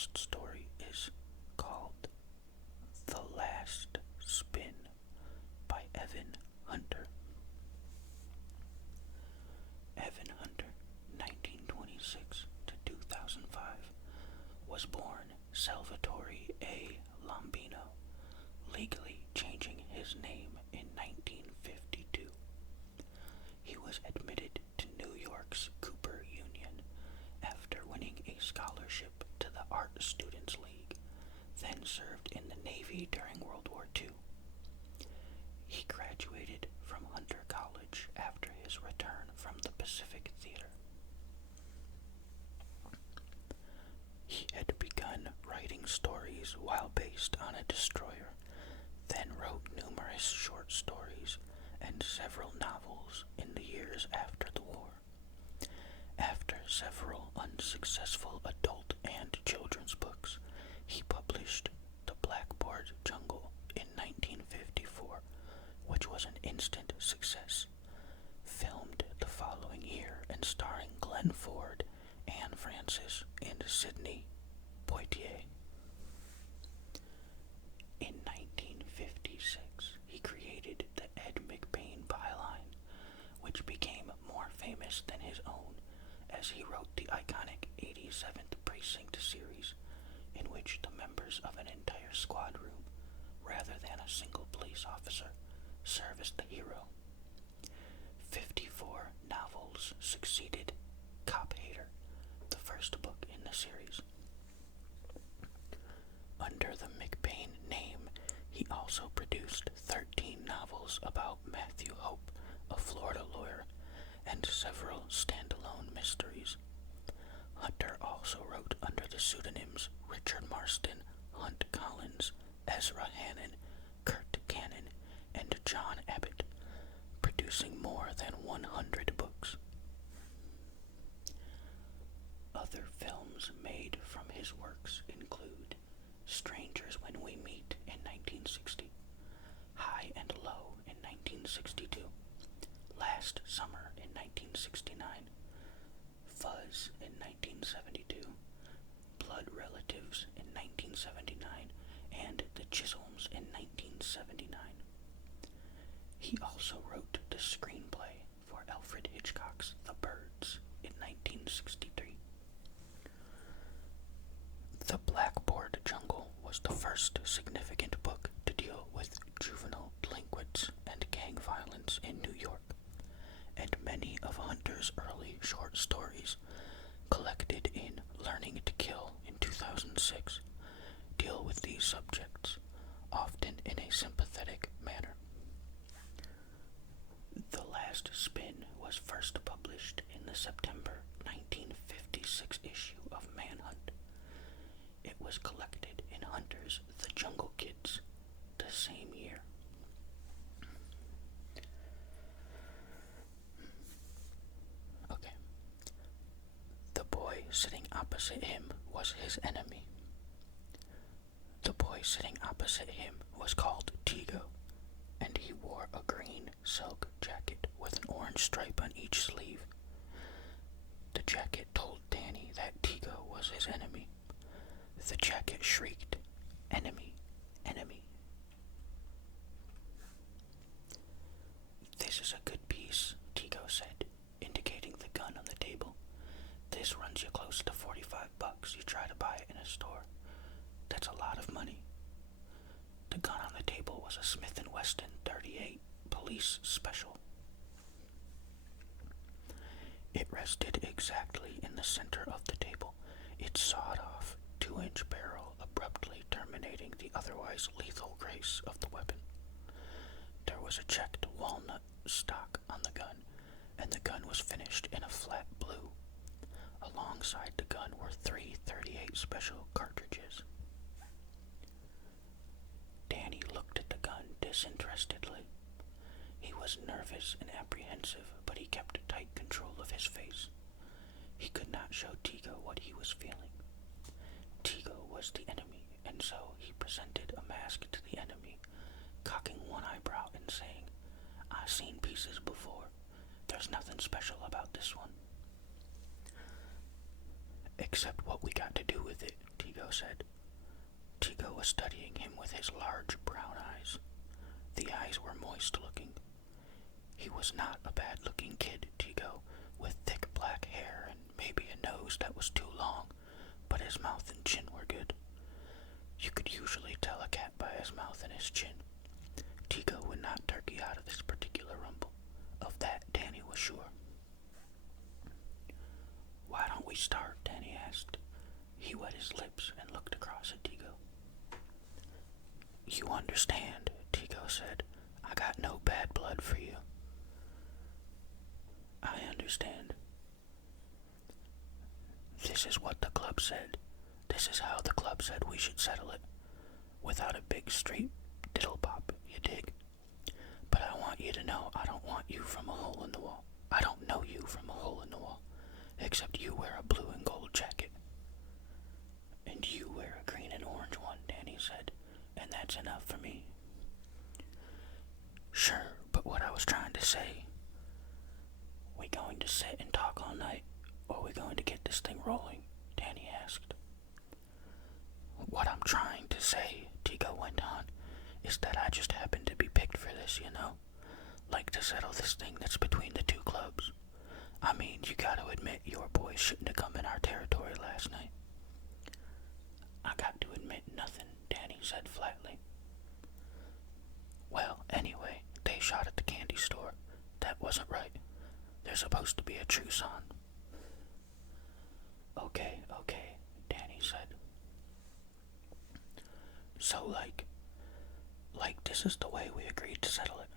first story is called The Last Spin by Evan Hunter. Evan Hunter, 1926 to 2005, was born Salvatore A. Lombino, legally changing his name in 1952. He was admitted to New York's Cooper Union after winning a scholarship to the Art Students League, then served in the Navy during World War II. He graduated from Hunter College after his return from the Pacific Theater. He had begun writing stories while based on a destroyer, then wrote numerous short stories and several novels in the years after the war. After several unsuccessful adult and children's books, he published The Blackboard Jungle in 1954, which was an instant success. Filmed the following year and starring Glenn Ford, Anne Francis, and Sidney Poitier. In 1956, he created the Ed McBain byline, which became more famous than his own, as he wrote the iconic 87th Precinct series, in which the members of an entire squad room, rather than a single police officer, serve as the hero. 54 novels succeeded Cop Hater, the first book in the series. Under the McBain name, he also produced 13 novels about Matthew Hope, a Florida lawyer, and several standalone mysteries. Hunter also wrote under the pseudonyms Richard Marston, Hunt Collins, Ezra Hannon, Kurt Cannon, and John Abbott, producing more than 100 books. Other films made from his works include Strangers When We Meet in 1960, High and Low in 1962, Last Summer in 1969, Fuzz in 1972, Blood Relatives in 1979, and The Chisholms in 1979. He also wrote the screenplay for Alfred Hitchcock's The Birds in 1963. The Blackboard Jungle was the first significant book to deal with juvenile delinquents and gang violence in New York, and many of Hunter's early short stories, collected in Learning to Kill in 2006, deal with these subjects, often in a sympathetic manner. The Last Spin was first published in the September 1956 issue of Manhunt. It was collected in Hunter's The Jungle Kids the same year. Okay. The boy sitting opposite him was his enemy. The boy sitting opposite him was called Tigo, and he wore a green silk jacket with an orange stripe on each sleeve. The jacket told Danny that Tigo was his enemy. The jacket shrieked, "Enemy, enemy." "This is a good piece," Tigo said, indicating the gun on the table. "This runs you close to $45. You try to buy it in a store. That's a lot of money." The gun on the table was a Smith & Wesson .38 Police Special. It rested exactly in the center of the table, its sawed-off 2-inch barrel abruptly terminating the otherwise lethal grace of the weapon. There was a checked walnut stock on the gun, and the gun was finished in a flat blue. Alongside the gun were 3 .38 Special cartridges. Danny looked at the gun disinterestedly. He was nervous and apprehensive, but he kept tight control of his face. He could not show Tigo what he was feeling. Tigo was the enemy, and so he presented a mask to the enemy, cocking one eyebrow and saying, "I've seen pieces before. There's nothing special about this one." "Except what we got to do with it," Tigo Tigo said. Tigo was studying him with his large brown eyes. The eyes were moist-looking. He was not a bad-looking kid, Tigo, with thick black hair and maybe a nose that was too long, but his mouth and chin were good. You could usually tell a cat by his mouth and his chin. Tigo would not turkey out of this particular rumble. Of that, Danny was sure. "Why don't we start?" Danny asked. He wet his lips and looked across at Tigo. "You understand," Tigo said. "I got no bad blood for you." "I understand." "This is what the club said. This is how the club said we should settle it. Without a big street diddle-pop, you dig? But I want you to know I don't want you from a hole in the wall. I don't know you from a hole in the wall, except you wear a blue and gold jacket." "And you wear a green and orange one," Danny said, "and that's enough for me." "Sure, but what I was trying to say, we going to sit and talk all night, or we going to get this thing rolling?" Danny asked. "What I'm trying to say," Tigo went on, "is that I just happened to be picked for this, you know? Like to settle this thing that's between the two clubs. I mean, you gotta admit your boys shouldn't have come in our territory last night." "I got to admit nothing," Danny said flatly. "Well, anyway, they shot at the candy store. That wasn't right. There's supposed to be a truce on." Okay, Danny said. "So, like this is the way we agreed to settle it.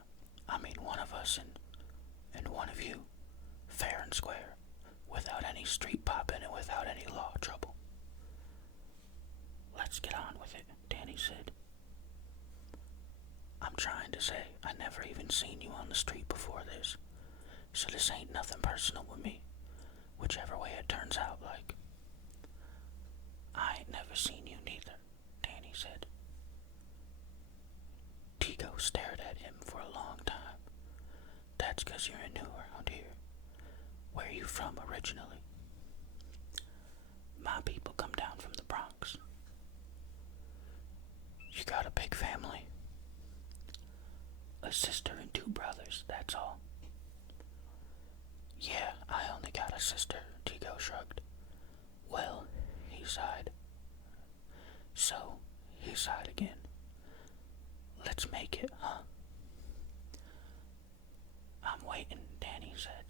I mean, one of us and one of you. Fair and square. Without any street popping and without any law trouble." "Let's get on with it," Danny said. "I'm trying to say I never even seen you on the street before this, so this ain't nothing personal with me, whichever way it turns out like." "I ain't never seen you neither," Danny said. Tigo stared at him for a long time. "That's 'cause you're new around here. Where you from originally?" "My people come down from the Bronx." "You got a big family?" "A sister and 2 brothers, that's all." "Yeah, I only got a sister," Tigo shrugged. "Well," he sighed. "So," he sighed again. "Let's make it, huh?" "I'm waiting," Danny said.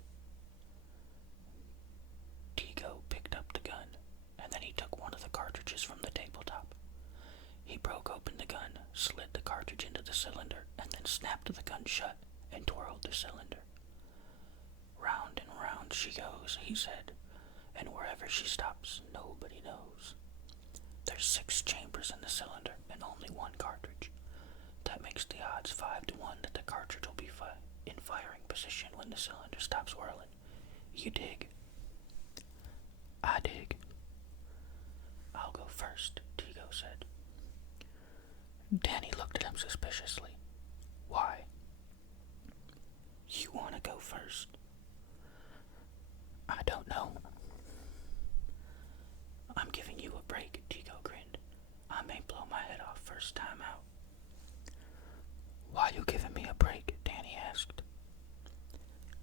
Tigo picked up the gun, and then he took one of the cartridges from the tabletop. He broke open the gun, slid the cartridge into the cylinder, and then snapped the gun shut and twirled the cylinder. "Round and round she goes," he said, "and wherever she stops, nobody knows. There's 6 chambers in the cylinder and only 1 cartridge. That makes the odds 5 to 1 that the cartridge will be in firing position when the cylinder stops whirling. You dig?" "I dig." "I'll go first," Tigo said. Danny looked at him suspiciously. "Why?" "You want to go first?" "I don't know." "I'm giving you a break," Tigo grinned. "I may blow my head off first time out." "Why you giving me a break?" Danny asked.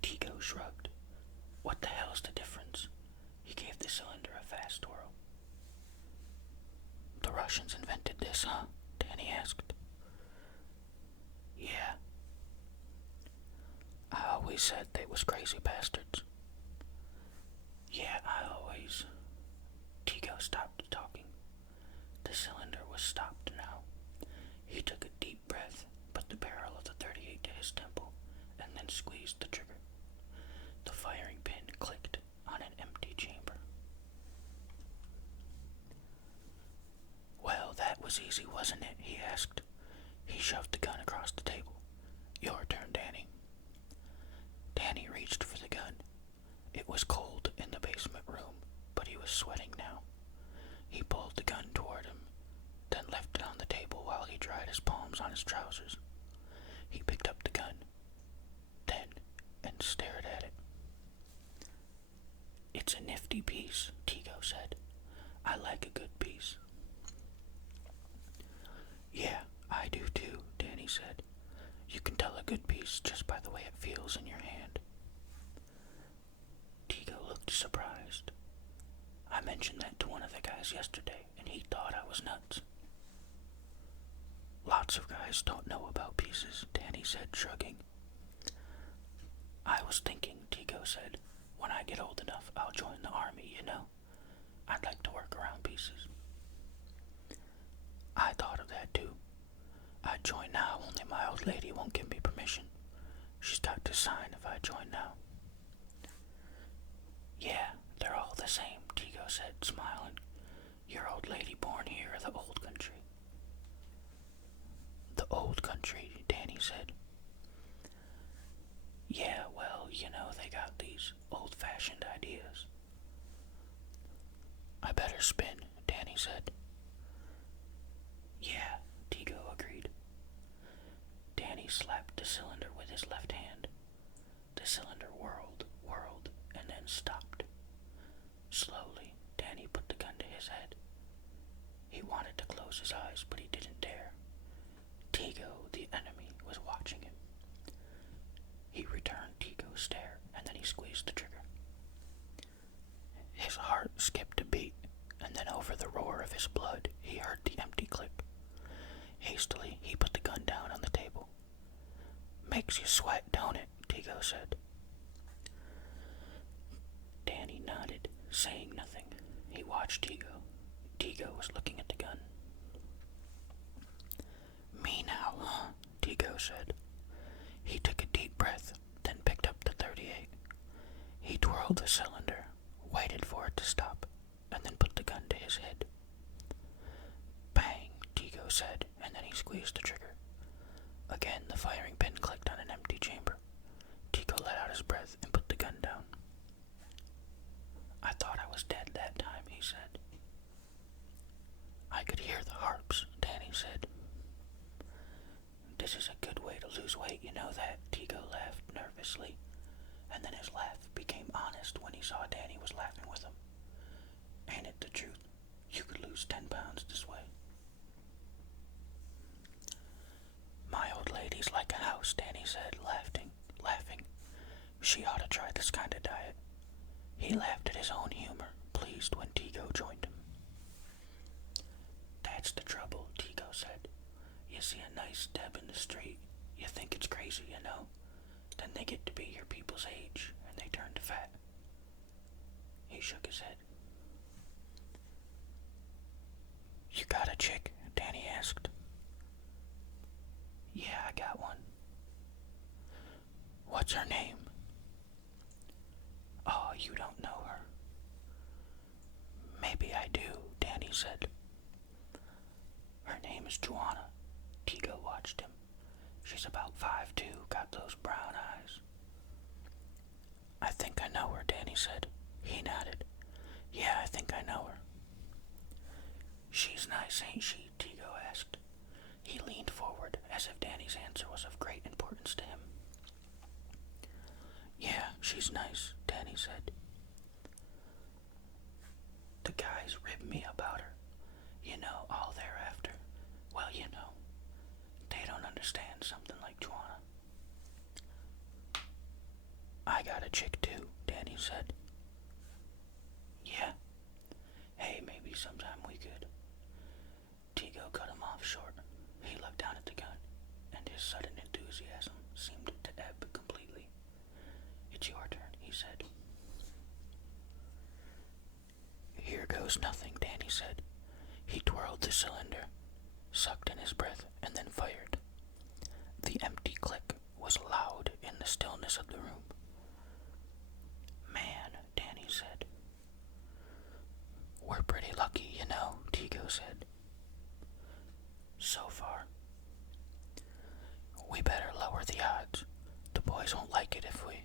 Tigo shrugged. "What the hell's the difference?" He gave the cylinder a fast twirl. "The Russians invented this, huh?" Danny asked. "Yeah." "I always said they was crazy bastards." "Yeah, I always..." Tigo stopped talking. The cylinder was stopped now. He took a deep breath, put the barrel of the .38 to his temple, and then squeezed the trigger. The firing pin clicked on an empty chamber. "Well, that was easy, wasn't it?" he asked. He shoved the gun across the table. "Your turn, Danny." Danny reached for the gun. It was cold in the basement room, but he was sweating now. He pulled the gun toward him, then left it on the table while he dried his palms on his trousers. He picked up the gun, then, and stared at it. "It's a nifty piece," Tigo said. "I like a good piece." was nuts. Lots of guys don't know about pieces, Danny said, shrugging. I was thinking, Tigo said, when I get old enough, I'll join the army, you know. I'd like to work around pieces. I thought of that too. I'd join now, only my old lady won't give me permission. She's got to sign if I join now. Yeah, they're all the same, Tigo said, smiling. Your old lady born here or the old country? The old country, Danny said. Yeah, well, you know, they got these old-fashioned ideas. I better spin, Danny said. Yeah, Tigo agreed. Danny slapped the cylinder with his left hand. The cylinder whirled, and then stopped. Slowly, Danny put the gun to his head. He wanted to close his eyes, but he didn't dare. Tigo, the enemy, was watching him. He returned Tigo's stare, and then he squeezed the trigger. His heart skipped a beat, and then over the roar of his blood, he heard the empty click. Hastily, he put the gun down on the table. Makes you sweat, don't it? Tigo said. Danny nodded, saying nothing. He watched Tigo. Tigo was looking at the gun. Me now, huh? Tigo said. He took a deep breath, then picked up the .38. He twirled the cylinder, waited for it to stop, and then put the gun to his head. Bang, Tigo said, and then he squeezed the trigger. Again, the firing pin clicked on an empty chamber. Tigo let out his breath and put the gun down. I thought I was dead that time, he said. I could hear the harps, Danny said. This is a good way to lose weight, you know that? Tigo laughed nervously, and then his laugh became honest when he saw Danny was laughing with him. Ain't it the truth? You could lose 10 pounds this way. My old lady's like a house, Danny said, laughing. She ought to try this kind of diet. He laughed at his own humor, pleased when Tigo joined him. That's the trouble, Tigo said. You see a nice deb in the street, you think it's crazy, you know. Then they get to be your people's age, and they turn to fat. He shook his head. You got a chick? Danny asked. Yeah, I got one. What's her name? Oh, you don't know her. Maybe I do, Danny said. Her name is Joanna. Tigo watched him. She's about 5'2", got those brown eyes. I think I know her, Danny said. He nodded. Yeah, I think I know her. She's nice, ain't she? Tigo asked. He leaned forward as if Danny's answer was of great importance to him. Yeah, she's nice, Danny said. The guys rib me about her. You know, all they're after. Well, you know, they don't understand something like Joanna. I got a chick too, Danny said. Yeah? Hey, maybe sometime we could. Tigo cut him off short. He looked down at the gun, and his sudden enthusiasm seemed to ebb completely. It's your turn, he said. Here goes nothing, Danny said. He twirled the cylinder, sucked in his breath, and then fired. The empty click was loud in the stillness of the room. Man, Danny said. We're pretty lucky, you know, Tigo said. So far. We better lower the odds. The boys won't like it if we...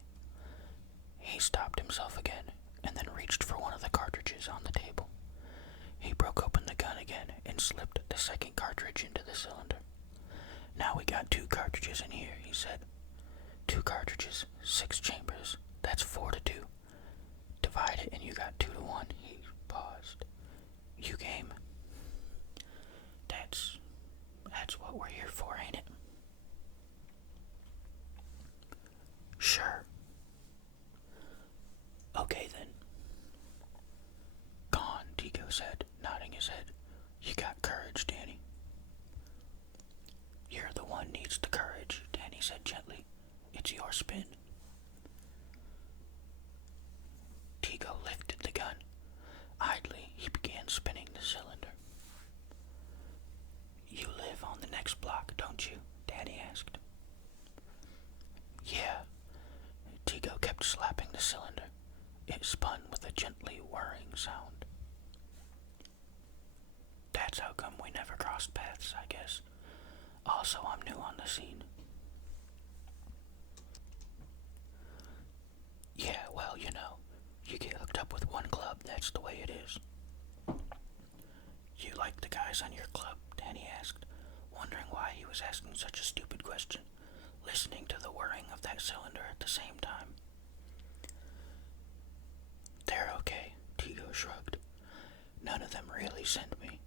He stopped himself again, and then reached for one of the cartridges on the table. He broke open the gun again and slipped the second cartridge into the cylinder. Now we got 2 cartridges in here, he said. 2 cartridges, 6 chambers. That's 4 to 2. Divide it and you got 2 to 1. He paused. You game? That's what we're here for, ain't it? Sure. Okay then. Gone, Tigo said, nodding his head. You got spin. Tigo lifted the gun. Idly, he began spinning the cylinder. You live on the next block, don't you? Danny asked. Yeah. Tigo kept slapping the cylinder. It spun with a gently whirring sound. That's how come we never crossed paths, I guess. Also, I'm new on the scene. Yeah, well, you get hooked up with one club, that's the way it is. You like the guys on your club? Danny asked, wondering why he was asking such a stupid question, listening to the whirring of that cylinder at the same time. They're okay, Tigo shrugged. None of them really sent me.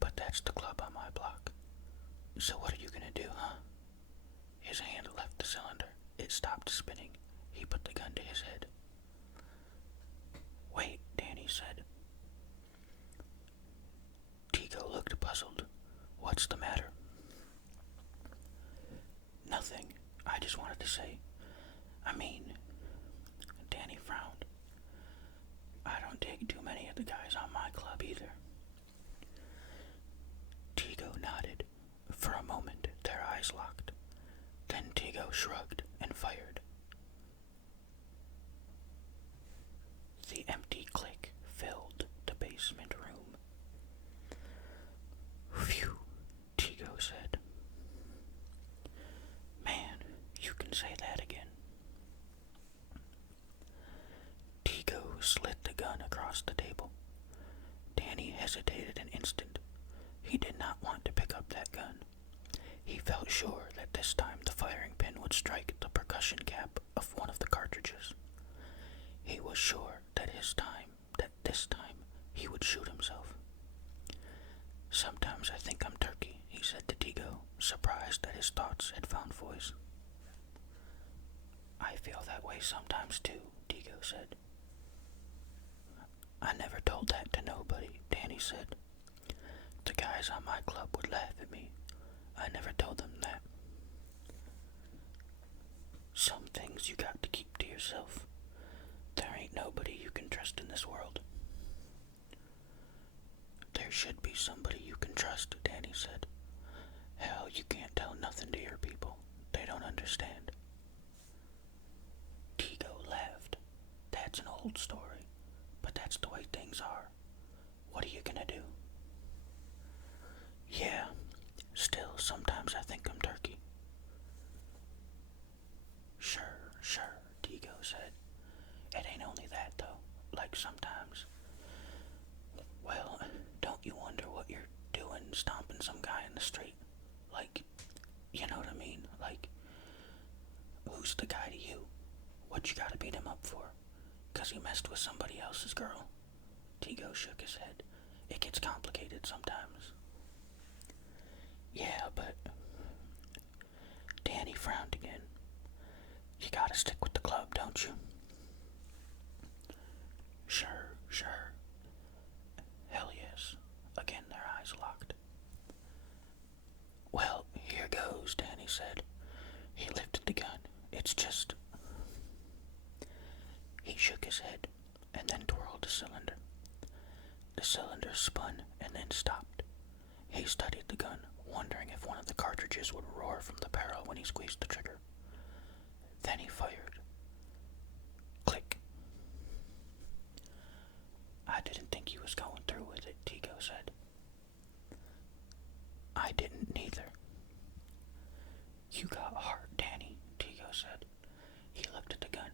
But that's the club on my block. So what are you gonna do, huh? His hand left the cylinder. It stopped spinning. He put the gun to his head. Wait, Danny said. Tigo looked puzzled. What's the matter? Nothing. I just wanted to say. Danny frowned. I don't dig too many of the guys on my club either. Tigo nodded. For a moment, their eyes locked. Then Tigo shrugged and fired. The empty click filled the basement room. Phew, Tigo said. Man, you can say that again. Tigo slid the gun across the table. Danny hesitated an instant. He did not want to pick up that gun. He felt sure that this time the firing pin would strike the percussion cap of one of the cartridges. He was sure that this time, he would shoot himself. Sometimes I think I'm turkey, he said to Tigo, surprised that his thoughts had found voice. I feel that way sometimes too, Tigo said. I never told that to nobody, Danny said. The guys on my club would laugh at me. I never told them that. Some things you got to keep to yourself. There ain't nobody you can trust in this world. There should be somebody you can trust, Danny said. Hell, you can't tell nothing to your people. They don't understand. Tigo laughed. That's an old story, but that's the way things are. What are you gonna do? Yeah, still, sometimes I think I'm turkey. Sure, Tigo said. It ain't only that, though. Like sometimes. Well, don't you wonder what you're doing stomping some guy in the street? Like, you know what I mean? Like, who's the guy to you? What you gotta beat him up for? 'Cause he messed with somebody else's girl? Tigo shook his head. It gets complicated sometimes. Yeah, but... Danny frowned again. You gotta stick with the club, don't you? Sure. Hell yes. Again, their eyes locked. Well, here goes, Danny said. He lifted the gun. It's just... He shook his head and then twirled the cylinder. The cylinder spun and then stopped. He studied the gun, wondering if one of the cartridges would roar from the barrel when he squeezed the trigger. Then he fired. Click. I didn't think he was going through with it, Tigo said. I didn't neither. You got heart, Danny, Tigo said. He looked at the gun.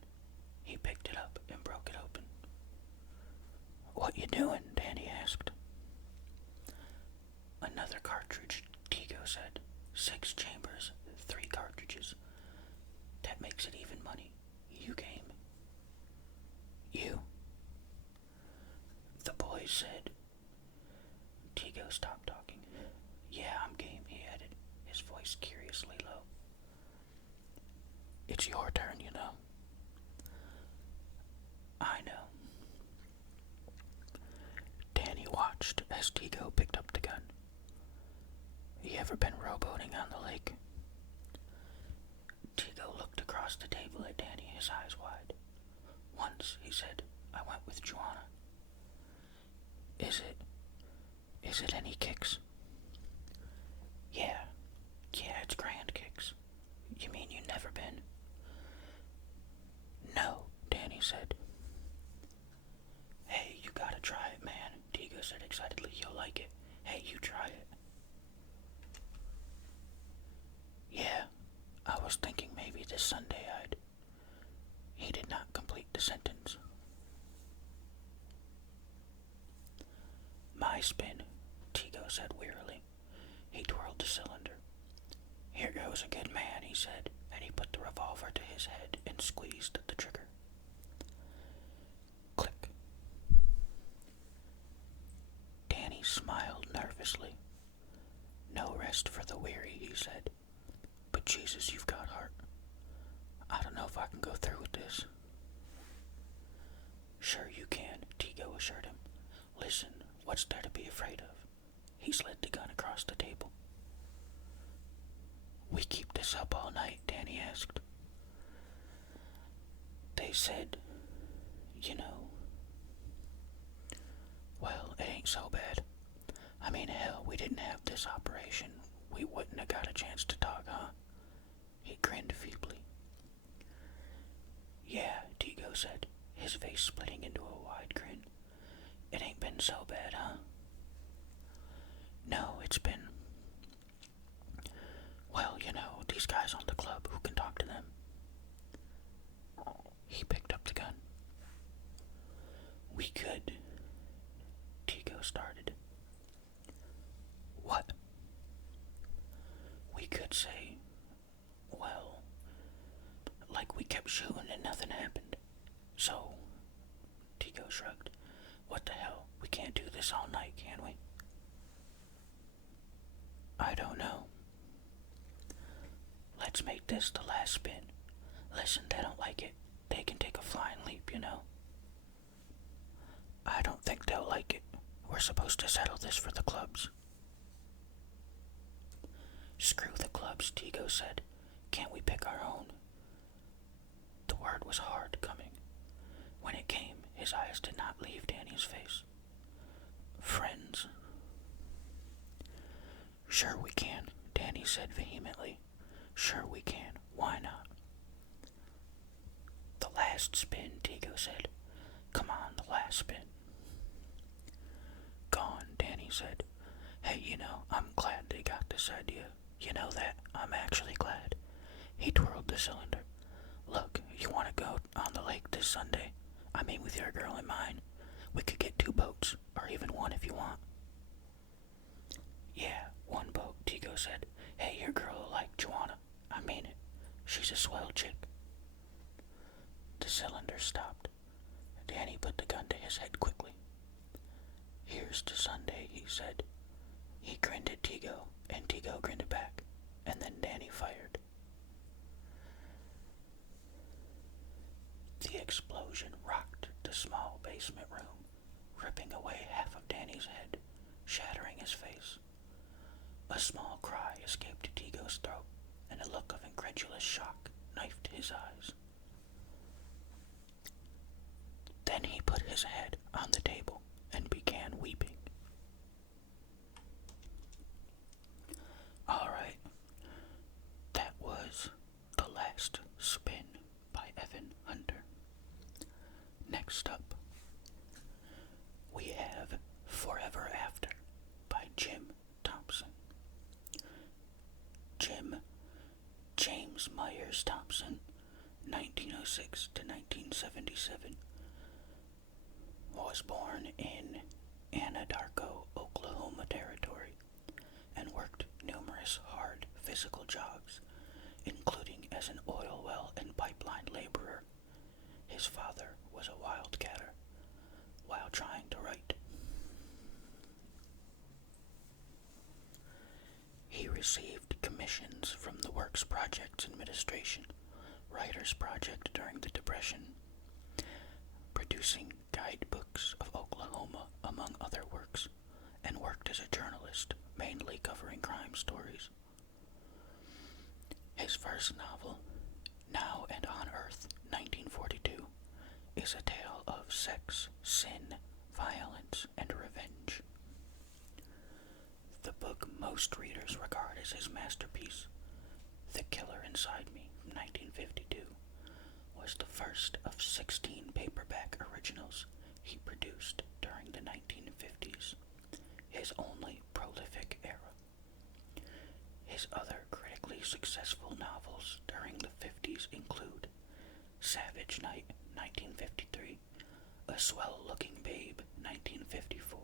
He picked it up and broke it open. What you doing? Danny asked. Another cartridge, Tigo said. 6 chambers, 3 cartridges. That makes it even money. You game? You? The boys said. Tigo stopped talking. Yeah, I'm game, he added, his voice curiously low. It's your turn, you know. I know. Danny watched as Tigo picked up the gun. You ever been rowboating on the lake? Tigo looked across the table at Danny, his eyes wide. Once, he said, I went with Joanna. Is it any kicks? Yeah, it's grand kicks. You mean you never been? No, Danny said. Hey, you gotta try it, man, Tigo said excitedly. You'll like it. Hey, you try it. Yeah, I was thinking maybe this Sunday I'd... He did not complete the sentence. My spin, Tigo said wearily. He twirled the cylinder. Here goes a good man, he said, and he put the revolver to his head and squeezed the trigger. Click. Danny smiled nervously. No rest for the weary, he said. But Jesus, you've got heart. I don't know if I can go through with this. Sure you can, Tigo assured him. Listen, what's there to be afraid of? He slid the gun across the table. We keep this up all night, Danny asked. They said, you know... Well, it ain't so bad. I mean, hell, we didn't have this operation. We wouldn't have got a chance to talk, huh? He grinned feebly. Yeah, Tigo said, his face splitting into a wide grin. It ain't been so bad, huh? No, it's been... Well, you know, these guys on the club, who can talk to them? He picked up the gun. We could... Tigo started. What? We could say... Well... Like we kept shooting and nothing happened. So... Tigo shrugged. What the hell? We can't do this all night, can we? I don't know. Let's make this the last spin. Listen, they don't like it. They can take a flying leap, you know. I don't think they'll like it. We're supposed to settle this for the clubs. Screw the clubs, Tigo said. Can't we pick our own? The word was hard coming. When it came, his eyes did not leave Danny's face. Friends. Sure we can, Danny said vehemently. Sure we can. Why not? The last spin, Tigo said. Come on, the last spin. Gone, Danny said. Hey, you know, I'm glad they got this idea. You know that? I'm actually glad. He twirled the cylinder. Look, you want to go on the lake this Sunday? I mean, with your girl and mine. We could get 2 boats, or even 1 if you want. Yeah, 1 boat, Tigo said. Hey, your girl will like Joanna. I mean it. She's a swell chick. The cylinder stopped. Danny put the gun to his head quickly. Here's to Sunday, he said. He grinned at Tigo, and Tigo grinned back, and then Danny fired. The explosion rocked the small basement room, ripping away half of Danny's head, shattering his face. A small cry escaped Tigo's throat, and a look of incredulous shock knifed his eyes. Then he put his head on the table and began weeping. All right, that was The Last Spin by Evan Hunter. Next up, we have Forever After by Jim Thompson. James Myers Thompson, 1906 to 1977, was born in Anadarko, Oklahoma Territory, and worked numerous hard physical jobs, including as an oil well and pipeline laborer. His father was a wildcatter while trying to write. He received commissions from the Works Projects Administration, Writers Project during the Depression, producing guidebooks of Oklahoma, among other works, and worked as a journalist, mainly covering crime stories. His first novel, Now and on Earth, 1942, is a tale of sex, sin, violence, and revenge. The book most readers regard as his masterpiece, The Killer Inside Me, 1952, was the first of 16 paperback originals he produced during the 1950s, his only prolific era. His other critically successful novels during the 50s include Savage Night, 1953, A Swell-Looking Babe, 1954,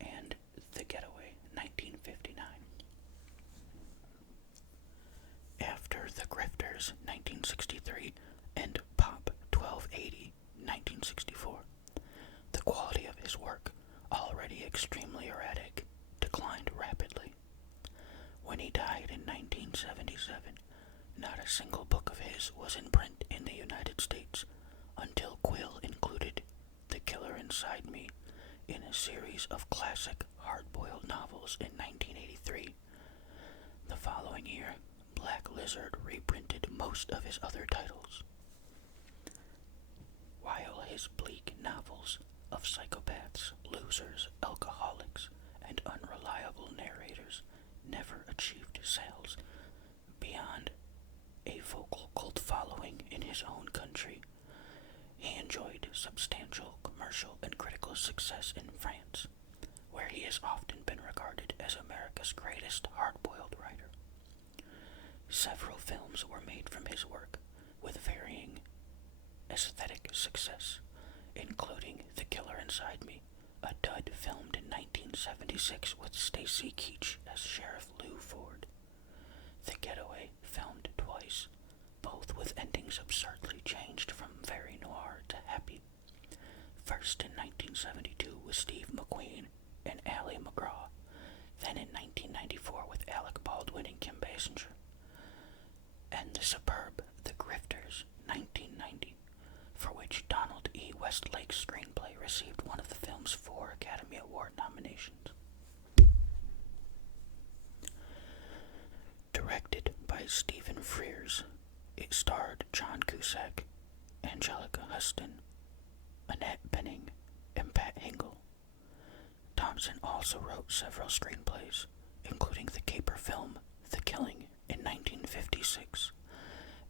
and The Getaway, 1959. After The Grifters, 1963, and Pop 1280, 1964, the quality of his work, already extremely erratic, declined rapidly. When he died in 1977, not a single book of his was in print in the United States until Quill included The Killer Inside Me in a series of classic hard-boiled novels in 1983. The following year, Black Lizard reprinted most of his other titles. While his bleak novels of psychopaths, losers, alcoholics, and unreliable narrators never achieved sales beyond a vocal cult following in his own country, he enjoyed substantial commercial and critical success in France, where he has often been regarded as America's greatest hard-boiled writer. Several films were made from his work, with varying aesthetic success, including The Killer Inside Me, a dud filmed in 1976 with Stacy Keach as Sheriff Lou Ford. The Getaway, filmed twice, both with endings absurdly changed from very noir to happy. First in 1972 with Steve McQueen and Ally McGraw, then in 1994 with Alec Baldwin and Kim Basinger. And the superb The Grifters, 1990, for which Donald E. Westlake's screenplay received one of the film's 4 Academy Award nominations. Directed by Stephen Frears, it starred John Cusack, Angelica Huston, Annette Bening, and Pat Hingle. Thompson also wrote several screenplays, including the caper film The Killing in 1956,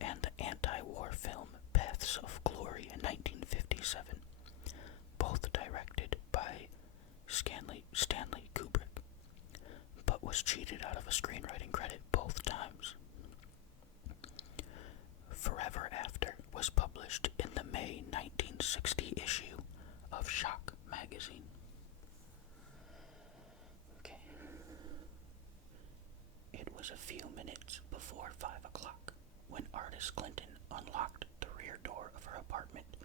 and the anti-war film Paths of Glory in 1957, both directed by Stanley Kubrick, but was cheated out of a screenwriting credit both times. Forever After was published in the May 1960 issue of Shock magazine. Okay. It was a few minutes before 5 o'clock when Artis Clinton unlocked the rear door of her apartment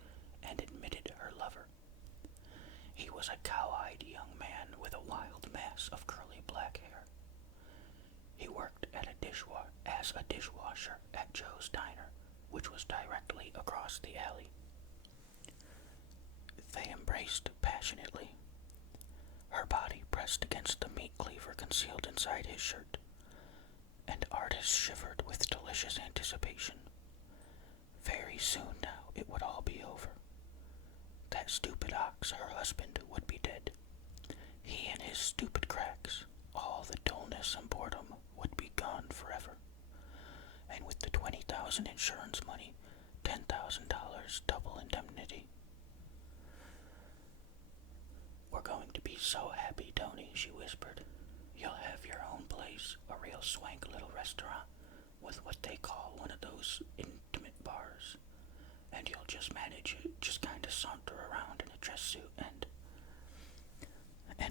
and admitted her lover. He was a cow-eyed young man with a wild mass of curly black hair. He worked as a dishwasher at Joe's Diner, which was directly across the alley. They embraced passionately, her body pressed against the meat cleaver concealed inside his shirt, and Artis shivered with delicious anticipation. Very soon now it would all be over. That stupid ox, her husband, would be dead. He and his stupid cracks, all the dullness and boredom, would be gone forever. And with the $20,000 insurance money, $10,000 double indemnity. "We're going to be so happy, Tony," she whispered. "You'll have your own place, a real swank little restaurant, with what they call one of those intimate bars. And you'll just manage it, just kind of saunter around in a dress suit, and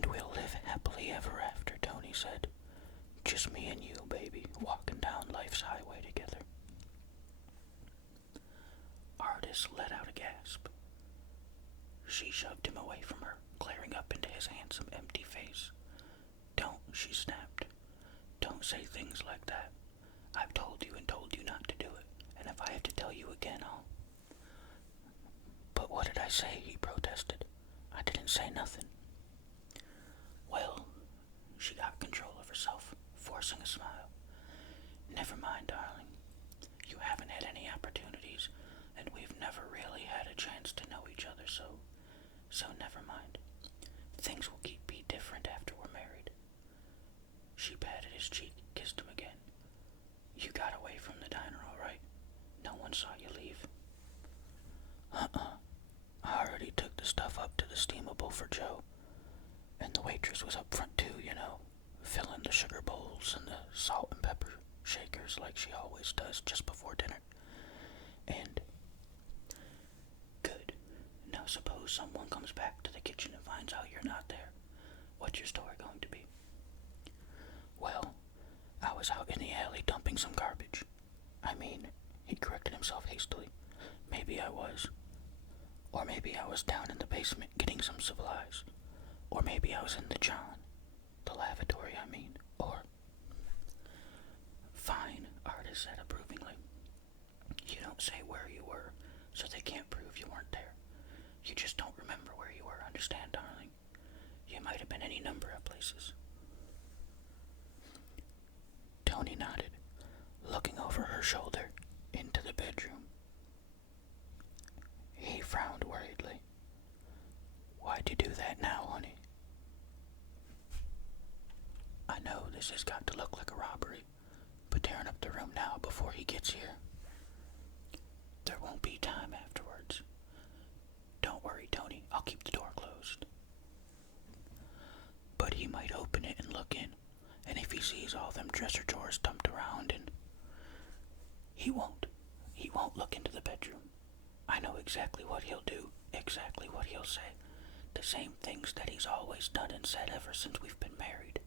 we'll live happily ever after," Tony said. "Just me and you, baby, walking down life's highway together." Artis let out a gasp. She shoved him away from her, glaring up into his handsome, empty face. "Don't," she snapped. "Don't say things like that. I've told you and told you not to do it, and if I have to tell you again, I'll—" "But what did I say?" he protested. "I didn't say nothing." "Well," she got control of herself, forcing a smile. "Never mind, darling. You haven't had any opportunities, and we've never really had a chance to know each other, so never mind. Things will be different after we're married. She patted his cheek, kissed him again. You got away from the diner, all right? No one saw you leave. I already took the stuff up to the steamable for Joe. And the waitress was up front too, filling the sugar bowls and the salt and pepper shakers like she always does just before dinner. And good. Now suppose someone comes back to the kitchen and finds out you're not there. What's your story going to be? Well, I was out in the alley dumping some garbage. He corrected himself hastily. Maybe I was. Or maybe I was down in the basement getting some supplies. Or maybe I was in the John. The lavatory, Or... Fine, Artis said approvingly. You don't say where you were, so they can't prove you weren't there. You just don't remember where you were, understand, darling? You might have been any number of places. Tony nodded, looking over her shoulder into the bedroom. He frowned worriedly. Why'd you do that now, honey? I know this has got to look like a robbery, but tearing up the room now before he gets here. There won't be time afterwards. Don't worry, Tony, I'll keep the door closed. But he might open it and look in, and if he sees all them dresser drawers dumped around and... He won't look into the bedroom. I know exactly what he'll do, exactly what he'll say. The same things that he's always done and said ever since we've been married.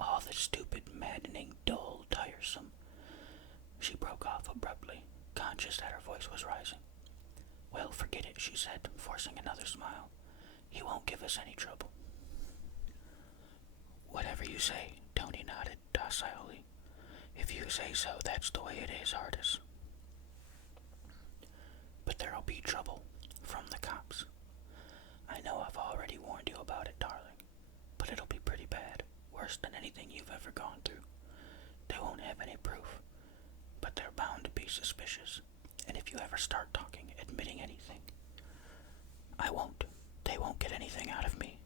All the stupid, maddening, dull, tiresome. She broke off abruptly, conscious that her voice was rising. Well, forget it, she said, forcing another smile. He won't give us any trouble. Whatever you say, Tony nodded docilely. If you say so, that's the way it is, Artis. But there'll be trouble from the cops. I know I've already warned you about it, darling, but it'll be pretty bad, worse than anything you've ever gone through. They won't have any proof, but they're bound to be suspicious, and if you ever start talking, admitting anything, they won't get anything out of me.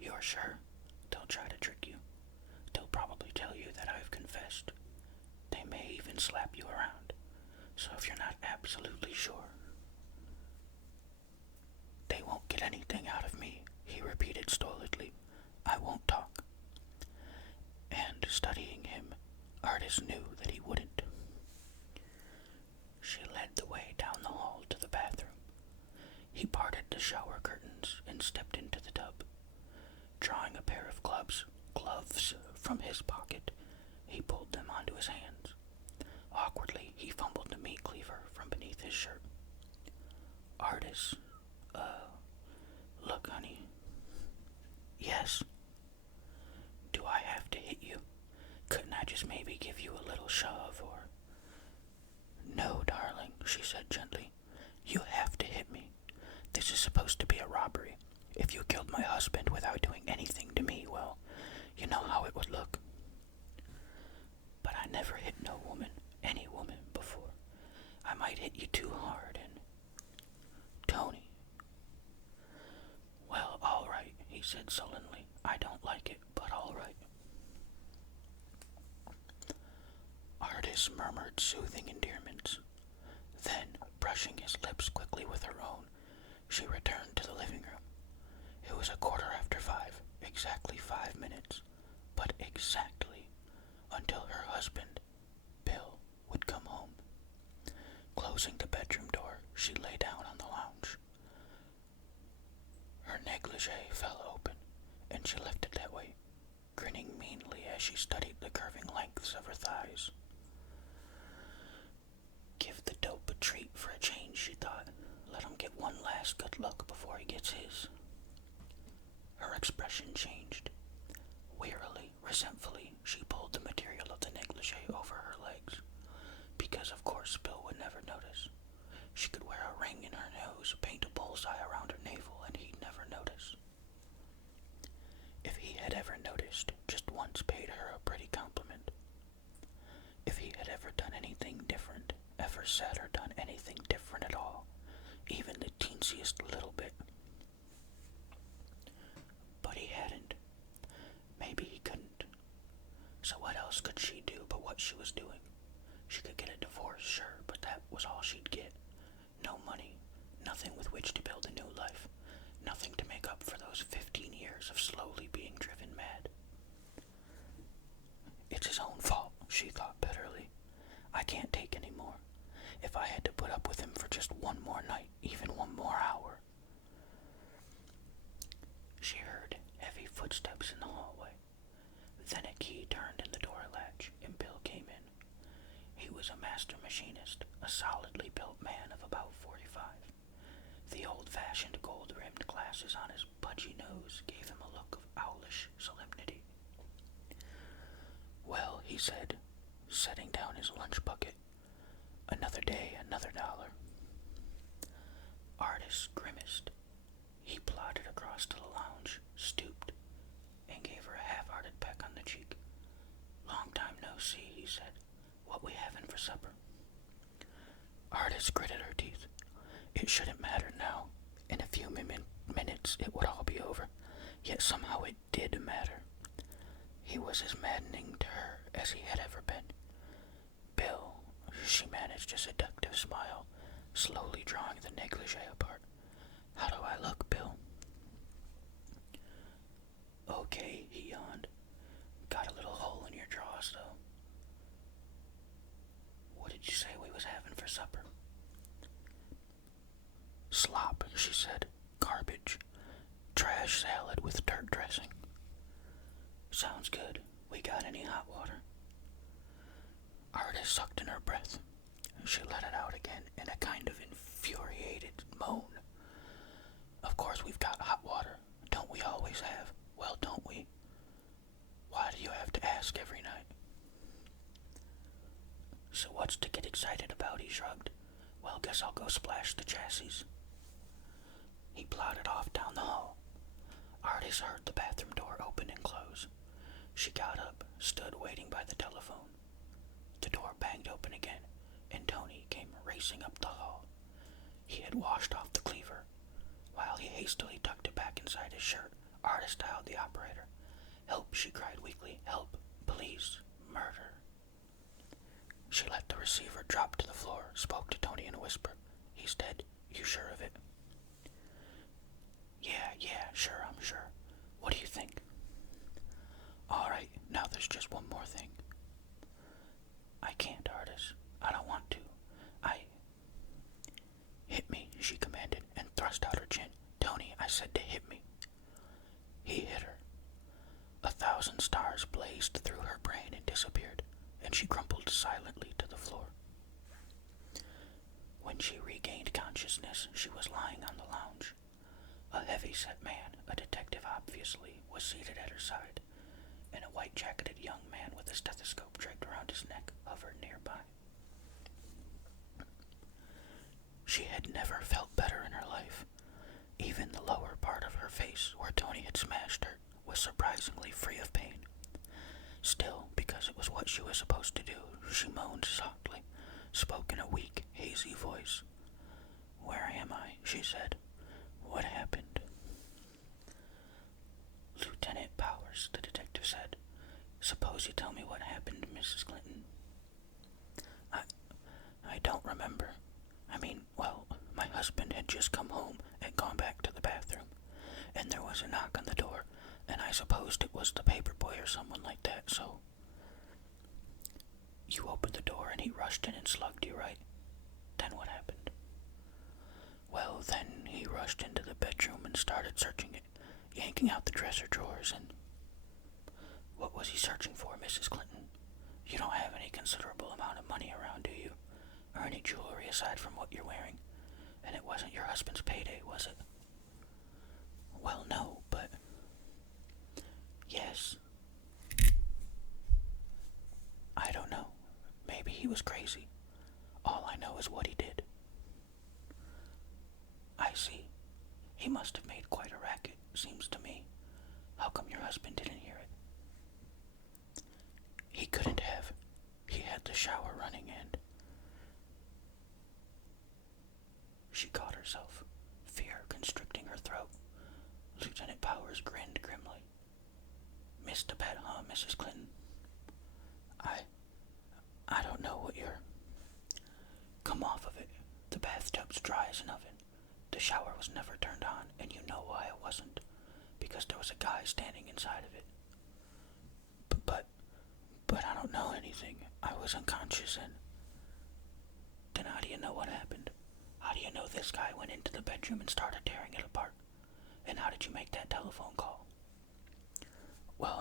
You're sure? They'll try to trick you. They'll probably tell you that I've confessed. They may even slap you around, so if you're not absolutely sure. They won't get anything out of me, he repeated stolidly. I won't talk. And studying him, Artis knew that he wouldn't. She led the way down the hall to the bathroom. He parted the shower curtains and stepped into the tub. Drawing a pair of gloves from his pocket, he pulled them onto his hands. Awkwardly, he fumbled the meat cleaver from beneath his shirt. Artis, look, honey. Yes? Do I have to hit you? Couldn't I just maybe give you a little shove, or... No, darling, she said gently. You have to hit me. This is supposed to be a robbery. If you killed my husband without doing anything to me, well, you know how it would look. But I never hit no woman, any woman, before. I might hit you too hard, and... Tony. Well, all right, he said sullenly. I don't like it, but all right. Artis murmured soothing endearments. Then, brushing his lips quickly with her own, she returned to the living room. It was 5:15, exactly 5 minutes, but exactly until her husband, Bill, would come home. Closing the bedroom door, she lay down on the lounge. Her negligee fell open, and she left it that way, grinning meanly as she studied the curving lengths of her thighs. Give the dope a treat for a change, she thought. Let him get one last good look before he gets his. Her expression changed. Wearily, resentfully, she pulled the material of the negligee over her legs, because of course Bill would never notice. She could wear a ring in her nose, paint a bullseye around her navel, and he'd never notice. If he had ever noticed, just once paid her a pretty compliment. If he had ever done anything It's his own fault, she thought bitterly. I can't take any more. If I had to put up with him for just one more night, even one more hour. She heard heavy footsteps in the hallway. Then a key turned in the door latch, and Bill came in. He was a master machinist, a solidly built man of about 45. The old-fashioned gold-rimmed glasses on his pudgy nose gave him a look of owlish solemnity. Well, he said, setting down his lunch bucket. Another day, another dollar. Artis grimaced. He plodded across to the lounge, stooped, and gave her a half-hearted peck on the cheek. Long time no see, he said. What we havin' for supper? Artis gritted her teeth. It shouldn't matter now. In a few minutes it would all be over. Yet somehow it did matter. He was as maddening to her as he had ever been. Bill, she managed a seductive smile, slowly drawing the negligee apart. How do I look, Bill? Okay, he yawned. Got a little hole in your drawers, though. What did you say we was having for supper? Slop, she said. Garbage. Trash salad with dirt dressing. Sounds good. We got any hot water? Artis sucked in her breath. She let it out again in a kind of infuriated moan. Of course we've got hot water. Don't we always have? Well, don't we? Why do you have to ask every night? So what's to get excited about? He shrugged. Well, guess I'll go splash the chassis. He plodded off down the hall. Artis heard the bathroom door open and close. She got up, stood waiting by the telephone. The door banged open again, and Tony came racing up the hall. He had washed off the cleaver. While he hastily tucked it back inside his shirt, Artis dialed the operator. Help, she cried weakly. Help, police, murder. She let the receiver drop to the floor, spoke to Tony in a whisper. He's dead. You sure of it? Yeah, sure, I'm sure. What do you think? All right, now there's just one more thing. I can't, Artis. I don't want to. Hit me, she commanded, and thrust out her chin. Tony, I said to hit me. He hit her. 1,000 stars blazed through her brain and disappeared, and she crumpled silently to the floor. When she regained consciousness, she was lying on the lounge. A heavy-set man, a detective obviously, was seated at her side, and a white-jacketed young man with a stethoscope draped around his neck hovered nearby. She had never felt better in her life. Even the lower part of her face, where Tony had smashed her, was surprisingly free of pain. Still, because it was what she was supposed to do, she moaned softly, spoke in a weak, hazy voice. Where am I? She said. What happened? Lieutenant Powers, the detective said. Suppose you tell me what happened, Mrs. Clinton. I don't remember. Well, my husband had just come home and gone back to the bathroom, and there was a knock on the door, and I supposed it was the paper boy or someone like that, so... You opened the door and he rushed in and slugged you, right? Then what happened? Well, then he rushed into the bedroom and started searching it, yanking out the dresser drawers and... What was he searching for, Mrs. Clinton? You don't have any considerable amount of money around, do you? Or any jewelry aside from what you're wearing? And it wasn't your husband's payday, was it? Well, no, but... Yes. I don't know. Maybe he was crazy. All I know is what he did. I see. He must have made quite a racket, seems to me. How come your husband didn't hear it? He couldn't have. He had the shower running and... She caught herself, fear constricting her throat. Lieutenant Powers grinned grimly. Missed a bet, huh, Mrs. Clinton? I don't know what you're... Come off of it. The bathtub's dry as an oven. The shower was never turned on, and you know why it wasn't. Because there was a guy standing inside of it. But was unconscious, and then how do you know what happened? How do you know this guy went into the bedroom and started tearing it apart? And how did you make that telephone call? Well,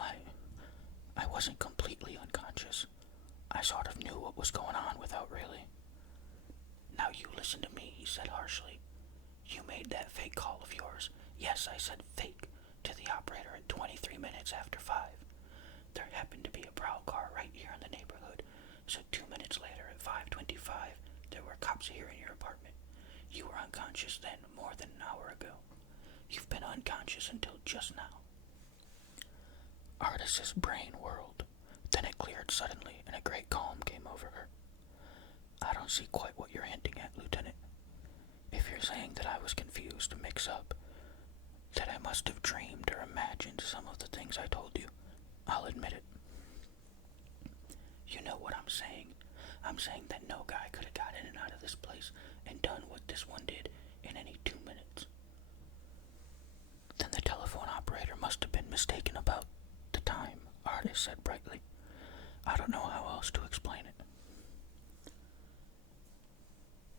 I wasn't completely unconscious. I sort of knew what was going on without really. Now you listen to me, he said harshly. You made that fake call of yours. Yes, I said fake, to the operator at 23 minutes after 5. There happened to be a prowl car right here in the neighborhood, so 2 minutes later at 5:25, there were cops here in your apartment. You were unconscious then more than an hour ago. You've been unconscious until just now. Artis's brain whirled. Then it cleared suddenly, and a great calm came over her. I don't see quite what you're hinting at, Lieutenant. If you're saying that I was confused, mixed up, that I must have dreamed or imagined some of the things I told you, I'll admit it. You know what I'm saying. I'm saying that no guy could have got in and out of this place and done what this one did in any 2 minutes. Then the telephone operator must have been mistaken about the time, Artis said brightly. I don't know how else to explain it.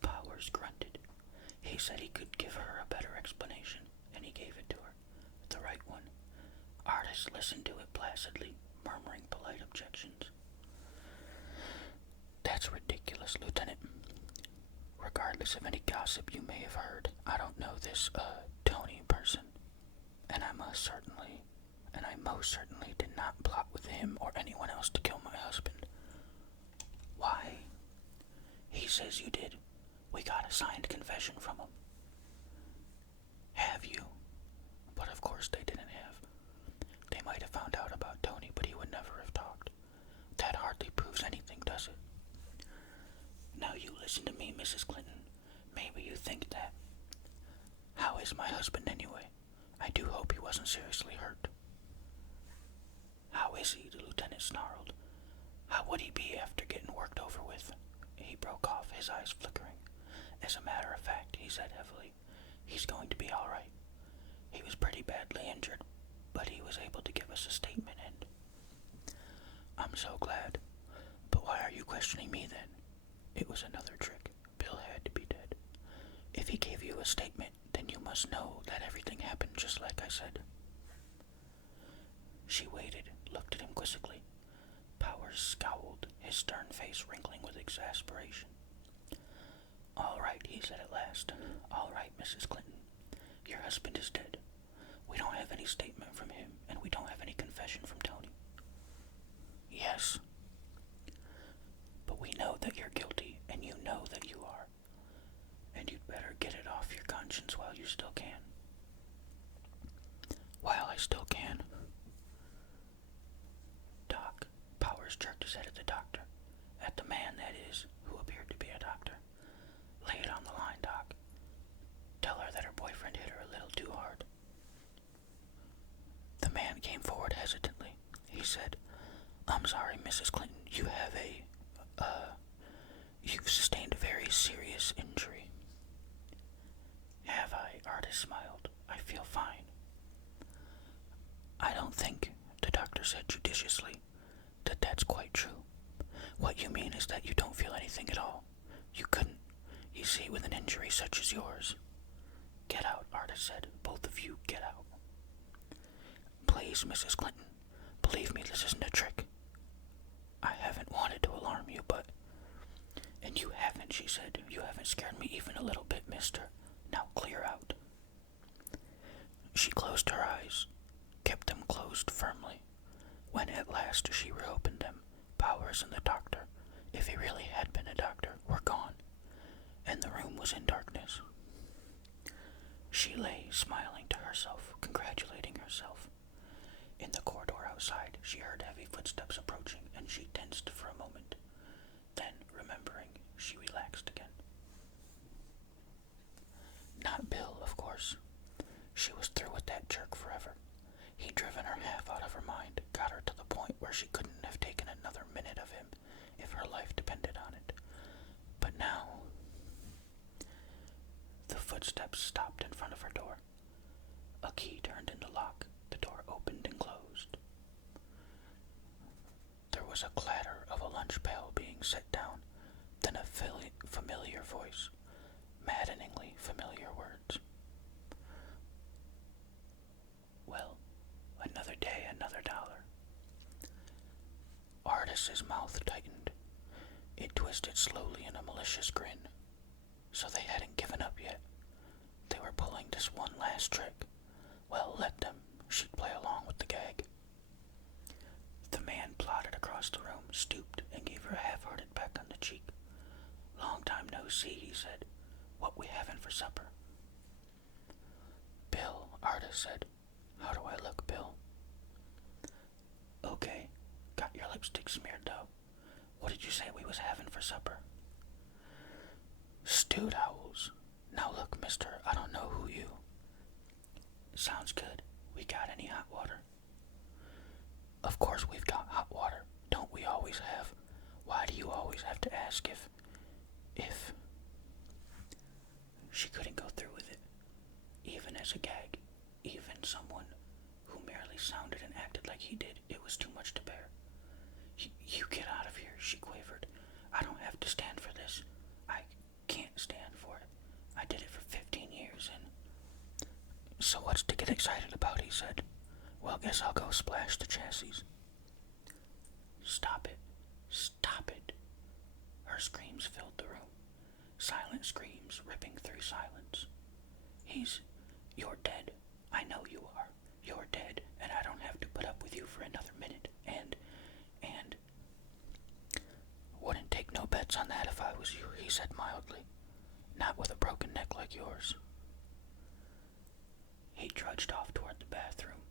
Powers grunted. He said he could give her a better explanation, and he gave it to her, the right one. Artis listened to it placidly, murmuring polite objections. That's ridiculous, Lieutenant. Regardless of any gossip you may have heard, I don't know this, Tony person. And I most certainly did not plot with him or anyone else to kill my husband. Why? He says you did. We got a signed confession from him. Have you? But of course they didn't have. They might have found out about Tony, but he would never have talked. That hardly proves anything, does it? Now you listen to me, Mrs. Clinton. Maybe you think that. How is my husband anyway? I do hope he wasn't seriously hurt. How is he? The lieutenant snarled. How would he be after getting worked over with? He broke off, his eyes flickering. As a matter of fact, he said heavily, he's going to be all right. He was pretty badly injured, but he was able to give us a statement, and I'm so glad. But why are you questioning me then? It was another trick. Bill had to be dead. If he gave you a statement, then you must know that everything happened just like I said. She waited, looked at him quizzically. Powers scowled, his stern face wrinkling with exasperation. All right, he said at last. All right, Mrs. Clinton. Your husband is dead. We don't have any statement from him, and we don't have any confession from Tony. Yes. But we know that you're guilty, and you know that you are. And you'd better get it off your conscience while you still can. While I still can. Doc, Powers jerked his head at the doctor. At the man, that is, who appeared to be a doctor. Lay it on the line, Doc. Tell her that her boyfriend hit her a little too hard. The man came forward hesitantly. He said, I'm sorry, Mrs. Clinton, you've sustained a very serious injury. Have I? Artis smiled. I feel fine. I don't think, the doctor said judiciously, that that's quite true. What you mean is that you don't feel anything at all. You couldn't. You see, with an injury such as yours. Get out, Artis said. Both of you, get out. Please, Mrs. Clinton. Believe me, this isn't a trick. I haven't wanted to alarm you, but... And you haven't, she said. You haven't scared me even a little bit, mister. Now clear out. She closed her eyes, kept them closed firmly. When at last she reopened them, Powers and the doctor, if he really had been a doctor, were gone, and the room was in darkness. She lay, smiling to herself, congratulating herself. In the corridor outside, she heard heavy footsteps approaching, and she tensed for a moment. Then, remembering, she relaxed again. Not Bill, of course. She was through with that jerk forever. He'd driven her half out of her mind, got her to the point where she couldn't have taken another minute of him if her life depended on it. But now... The footsteps stopped in front of her door. A key turned in the lock. The door opened and closed. There was a clatter of a lunch pail being being set down, then a familiar voice, maddeningly familiar words. Well, another day, another dollar. Artis's mouth tightened. It twisted slowly in a malicious grin. So they hadn't given up yet. They were pulling this one last trick. Well, let them. She'd play along with the gag. The man plodded across the room, stooped, and gave her a half-hearted peck on the cheek. "Long time no see," he said. "What we having for supper?" "Bill," Artis said. "How do I look, Bill?" "Okay. Got your lipstick smeared, though. What did you say we was having for supper?" "Stewed owls. Now look, mister, I don't know who you..." "Sounds good. We got any hot water?" "Of course we've got hot water. Don't we always have? Why do you always have to ask if... She couldn't go through with it. Even as a gag, even someone who merely sounded and acted like he did, it was too much to bear. You get out of here," she quavered. "I don't have to stand for this. I can't stand for it. I did it for 15 years and..." "So what's to get excited about?" he said. "Well, guess I'll go splash the chassis." "Stop it. Stop it." Her screams filled the room. Silent screams ripping through silence. "You're dead. I know you are. You're dead, and I don't have to put up with you for another minute. And... Wouldn't take no bets on that if I was you," he said mildly. "Not with a broken neck like yours." He trudged off toward the bathroom,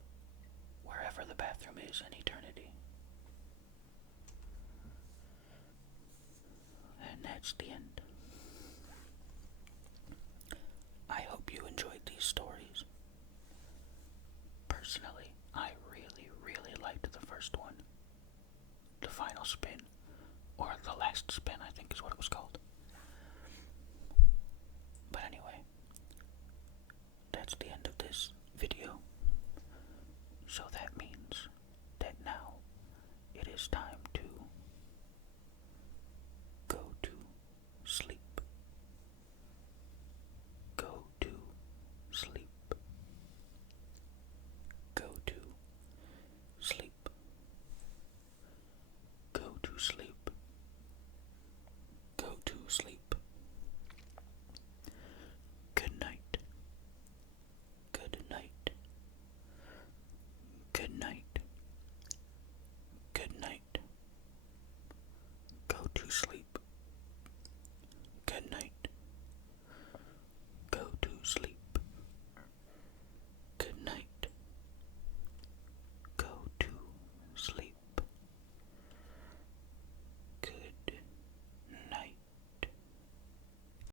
wherever the bathroom is in eternity. And that's the end. I hope you enjoyed these stories. Personally, I really, really liked the first one. The Final Spin, or The Last Spin, I think is what it was called. But anyway, that's the end of this video. So that means that now it is time